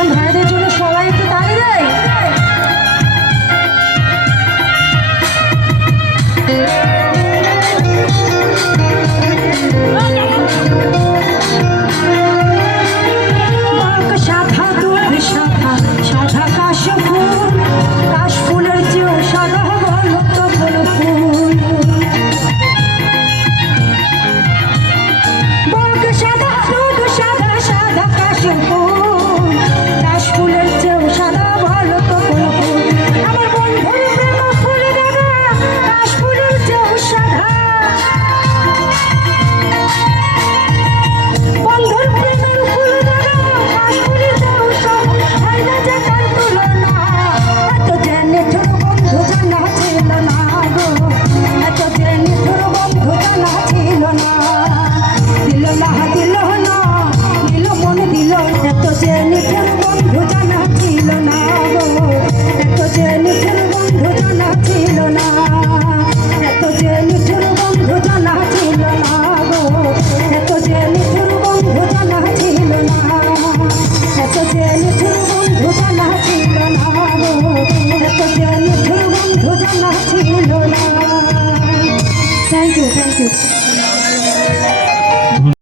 মুসলমান ভাইদের জন্য সবাই একটু তালি দেয়। সাদা দুধ সাদা সাদা কাশফুল, কাশফুলের চেয়েও সাদা বলো তো বলো ফুল। বক সাদা দুধ সাদা সাদা কাশফুল, কাশফুলের চেয়েও সাদা বলো তো বলো ফুল। আমার বন্ধুর প্রেম ফুল দাদা, কাশফুলের চেয়েও সাদা। বন্ধুর প্রেমের ফুল দাদা, কাশফুলের চেয়েও সাদা। হয় না যে তার তুলনা, এত যে নিঠুর বন্ধু জানা ছিল না গো, এত যে নিঠুর বন্ধু জানা ছিল না। দিল না দিল না দিল মন দিল, এত যে নিঠুর বন্ধু জানা ছিল না গো, এত যে নিঠুর বন্ধু জানা ছিল না, এত যে নিঠুর বন্ধু জানা ছিল না গো, এত যে নিঠুর বন্ধু জানা ছিল না, এত যে নিঠুর বন্ধু জানা ছিল না গো, এত যে নিঠুর বন্ধু জানা ছিল না। Thank you, thank you.